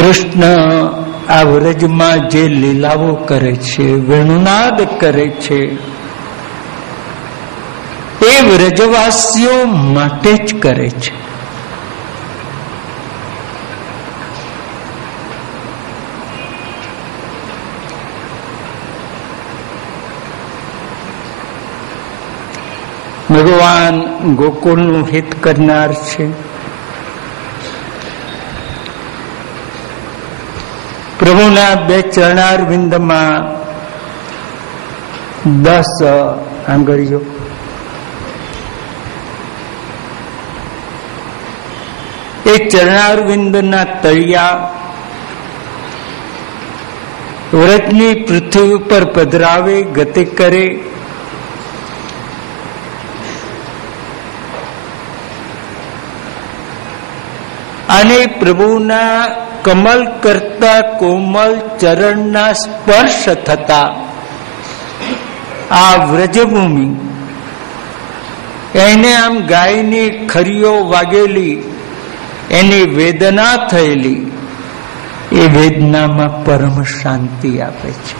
કૃષ્ણ આ વ્રજમાં જે લીલાઓ કરે છે, વેણુનાદ કરે છે, એ વ્રજવાસીઓ માટે જ કરે છે. ભગવાન ગોકુળનું હિત કરનાર છે. પ્રભુના બે ચરણારવિંદમાં 10 આંગળીઓ, એ ચરણારવિંદના તળિયા વ્રજની પૃથ્વી ઉપર પધરાવે, ગતિ કરે. અને પ્રભુના કમલ કરતા કોમલ ચરણના સ્પર્શ થતા આ વ્રજભૂમિ એને આમ ગાયની ખરીઓ વાગેલી, એની વેદના થયેલી, એ વેદનામાં પરમ શાંતિ આપે છે.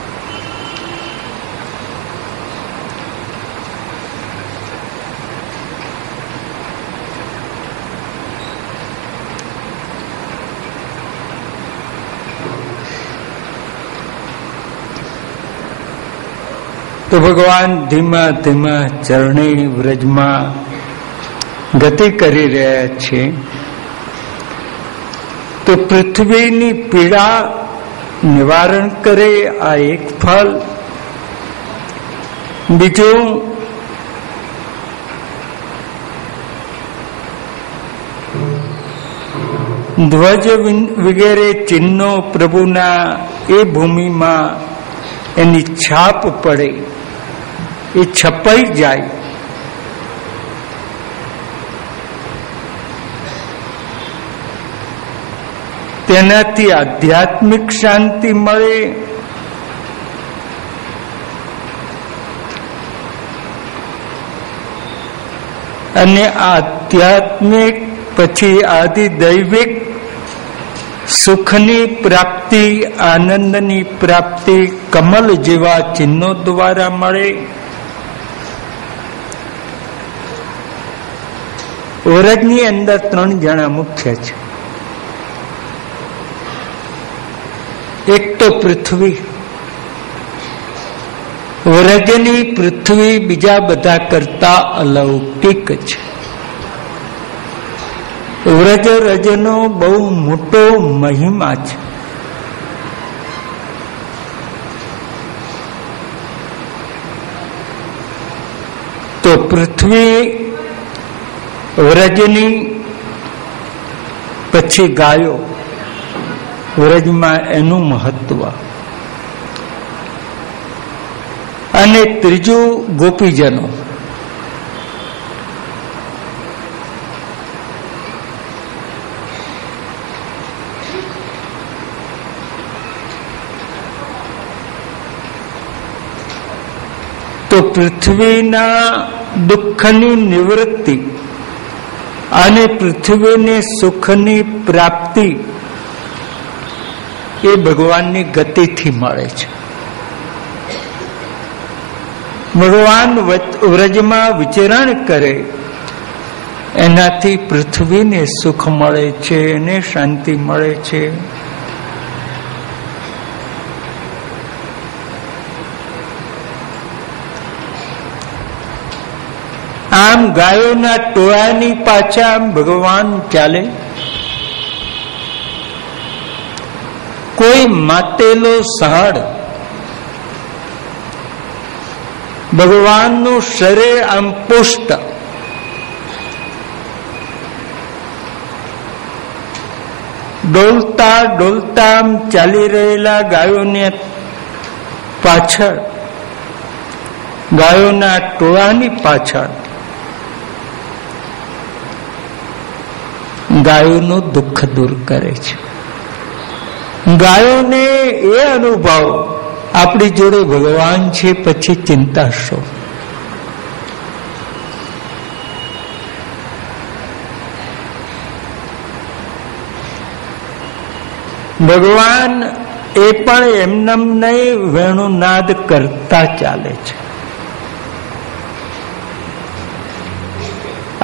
તો ભગવાન ધીમા ધીમા ચરણે વ્રજમાં ગતિ કરી રહ્યા છે. તો પૃથ્વીની પીડા નિવારણ કરે આ એક ફળ. બીજું, ધ્વજ વગેરે ચિહ્નો પ્રભુના એ ભૂમિમાં એની છાપ પડે, એ છપાઈ જાય. તેનાથી આધ્યાત્મિક શાંતિ મળે. અને આધ્યાત્મિક પછી આદિદૈવિક સુખની પ્રાપ્તિ, આનંદની પ્રાપ્તિ કમલ જેવા ચિહ્નો દ્વારા મળે. વ્રજની અંદર 3 જણા મુખ્ય છે. એક તો પૃથ્વી, વ્રજની પૃથ્વી બીજા બધા કરતા અલૌકિક છે. વ્રજ રજનો બહુ મોટો મહિમા છે. તો પૃથ્વી વ્રજની, પછી ગાયો, વ્રજમાં એનું મહત્વ, અને ત્રીજું ગોપીજનો. તો પૃથ્વીના દુઃખની નિવૃત્તિ અને પૃથ્વીને સુખની પ્રાપ્તિ એ ભગવાનની ગતિથી મળે છે. ભગવાન વ્રજમાં વિચરણ કરે એનાથી પૃથ્વીને સુખ મળે છે, એને શાંતિ મળે છે. આમ ગાયોના ટોળાની પાછા ભગવાન ચાલે. કોઈ માતેલો સહાડ ભગવાનનું શરીર આમ પુષ્ટ, ડોલતા ડોલતા આમ ચાલી રહેલા ગાયોને પાછળ, ગાયોના ટોળાની પાછળ ગાયોનું દુઃખ દૂર કરે છે. ગાયોને એ અનુભવ, આપણી જોડે ભગવાન છે, પછી ચિંતા શું? ભગવાન એ પણ એમનેમ નહીં, વેણુનાદ કરતા ચાલે છે.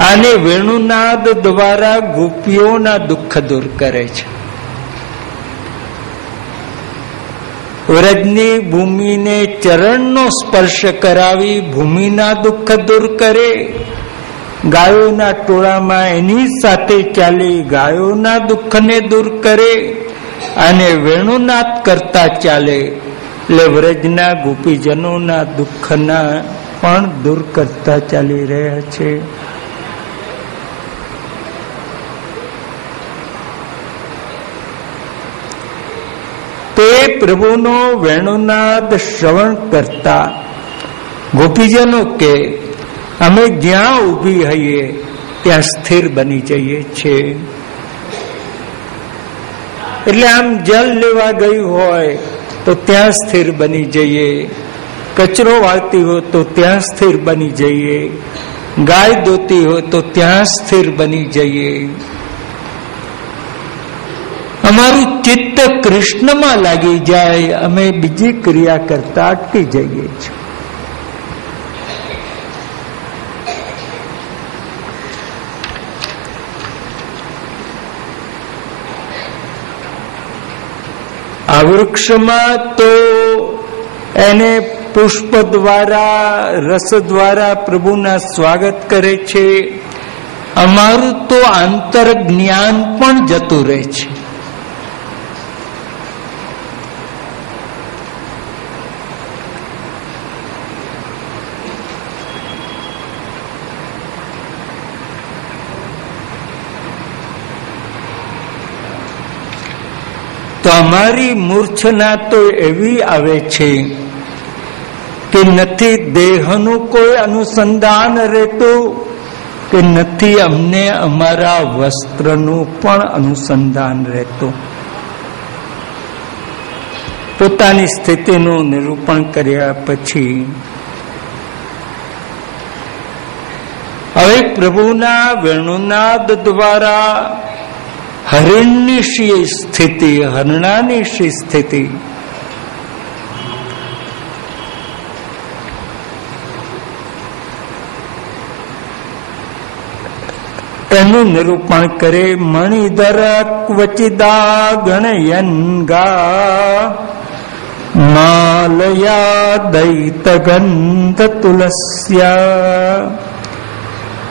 અને વેણુનાદ દ્વારા ગોપીઓના દુઃખ દૂર કરે છે. વ્રજની ભૂમિને ચરણનો સ્પર્શ કરાવી ભૂમિના દુઃખ દૂર કરે. ગાયોના ટોળામાં એની સાથે ચાલી ગાયોના દુઃખને દૂર કરે અને વેણુનાદ કરતા ચાલે એટલે વ્રજના ગોપીજનોના દુઃખના પણ દૂર કરતા ચાલી રહ્યા છે. તે પ્રભુનો વેણુનાદ શ્રવણ કરતા ગોપીજનો કે અમે જ્યાં ઊભી હઈએ ત્યાં સ્થિર બની જઈએ છીએ. એટલે આમ જલ લેવા ગયું હોય તો ત્યાં સ્થિર બની જઈએ, કચરો વાળતી હોય તો ત્યાં સ્થિર બની જઈએ, ગાય દોતી હોય તો ત્યાં સ્થિર બની જઈએ. અમારું ચિત્ત કૃષ્ણમાં લાગી જાય, અમે બીજી ક્રિયા કરતા અટકી જઈએ છીએ. આ વૃક્ષમાં તો એને પુષ્પ દ્વારા, રસ દ્વારા પ્રભુના સ્વાગત કરે છે. અમારું તો આંતર જ્ઞાન પણ જતું રહે છે. તો અમારી મૂર્છના તો એવી આવે છે કે નથી દેહનું કોઈ અનુસંધાન રહેતું, કે નથી અમને અમારા વસ્ત્રનું પણ અનુસંધાન રહેતું. પોતાની સ્થિતિનું નિરૂપણ કર્યા પછી હવે પ્રભુના વેણુનાદ દ્વારા હરિણની શી સ્થિતિ, હરણાની શી સ્થિતિ, એનું નિરૂપણ કરે. મણિધર ક્વચિદા ગણયન્ગા માલયા દૈત ગંધ તુલસ્યા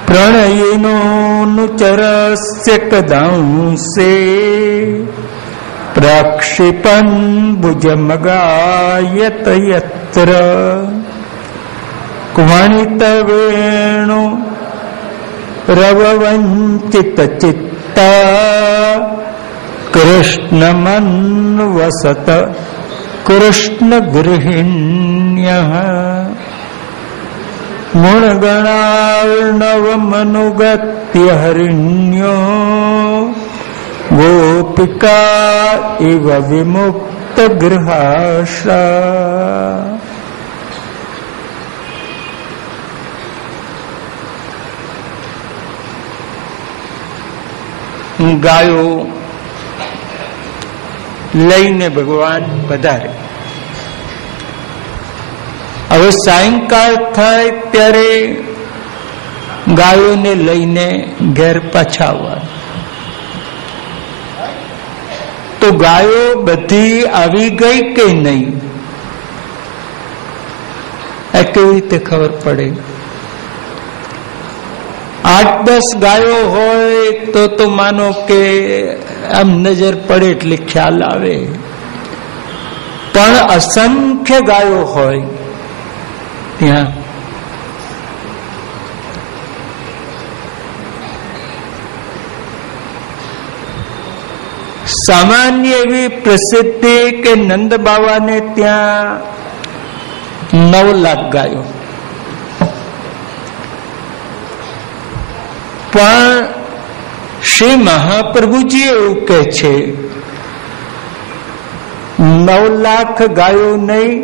પ્રણયિનોનુચરસ્ય કદાંસે પ્રક્ષિપન ભુજમગાયત યત્ર કુવાણિત વેણુ રવવંચિત ચિત્તા કૃષ્ણમન્વસત કૃષ્ણ ગૃહિણ્યઃ ગુણગણાર્ણવમનુગત્ય હરિણ્યો ગોપિકા ઇવ વિમુક્ત ગૃહાશા. ગાયો લઈને ભગવાન પધારે. હવે સાયંકાળ થાય ત્યારે ગાયોને લઈને ઘેર પાછા આવવા. તો ગાયો બધી આવી ગઈ કે નહીં, આ કેવી રીતે ખબર પડે? 8-10 ગાયો હોય તો માનો કે આમ નજર પડે એટલે ખ્યાલ આવે, પણ અસંખ્ય ગાયો હોય ત્યાં સામાન્ય એવી પ્રસિદ્ધિ કે નંદ બાવાને ત્યાં 9 લાખ ગાયો, પણ શ્રી મહાપ્રભુજી એવું કહે છે 9 લાખ ગાયો નહીં,